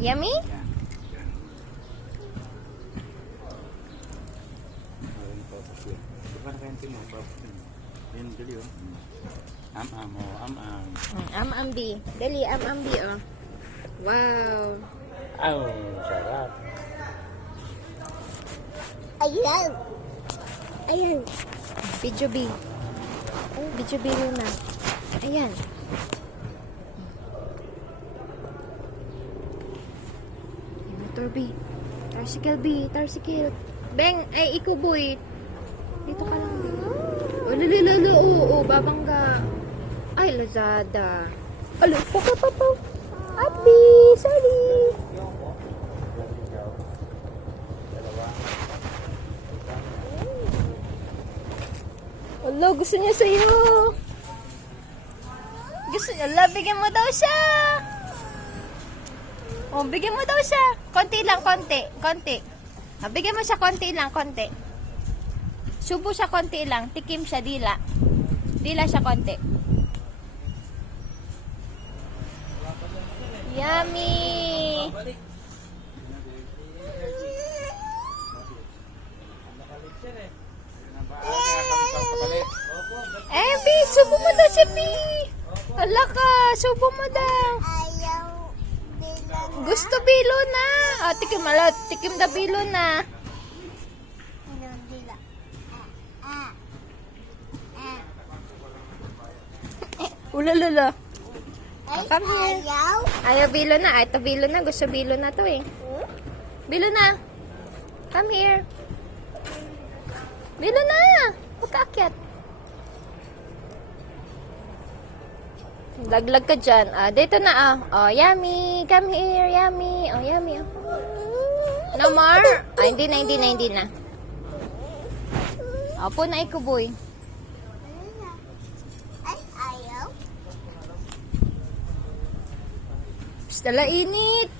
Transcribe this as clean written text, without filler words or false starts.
Yummy? Am-am-bi. Dali, am-am-bi, oh. Wow. Oh, sarap. Ayan. Ayan. Video B. Oh, video B na. Ayan. Motor B. Tricycle B. Tricycle. Beng, ay ikuboy. Dito ka lang. Oh, lulululu. Oo, babangga. Ay, Lazada. Alo, papapapaw. Abi, sorry. Alo, gusto niya sa'yo. Gusto niya. Ala, bigyan mo daw siya. Oh, bigyan mo daw siya. Konti lang, konti. Konti. Ah, bigyan mo siya konti lang, konti. Subo siya konti lang. Tikim siya, dila. Dila siya konti. Yummy! Eh, B, subo mo daw siya, B. Hala ka, subo mo daw. Ayaw. Bilang. Gusto bilo na. Oh, tikim malot. Tikim da bilo na. Ayaw dila. Ah. Ah. Ulalala. Ay, Come here. ayaw. Ayaw bilo na. Ay, ito bilo na. Gusto bilo na to eh. Bilo na. Come here. Bilo na. Huwag ka akyat. Laglag ka dyan. Ah, dito na ah. Oh, yummy. Come here. Yummy. Oh, yummy. Oh. No more? Ah, hindi na, hindi na, hindi na. Opo na ikuboy. Ay, ayaw. Psst, dala init.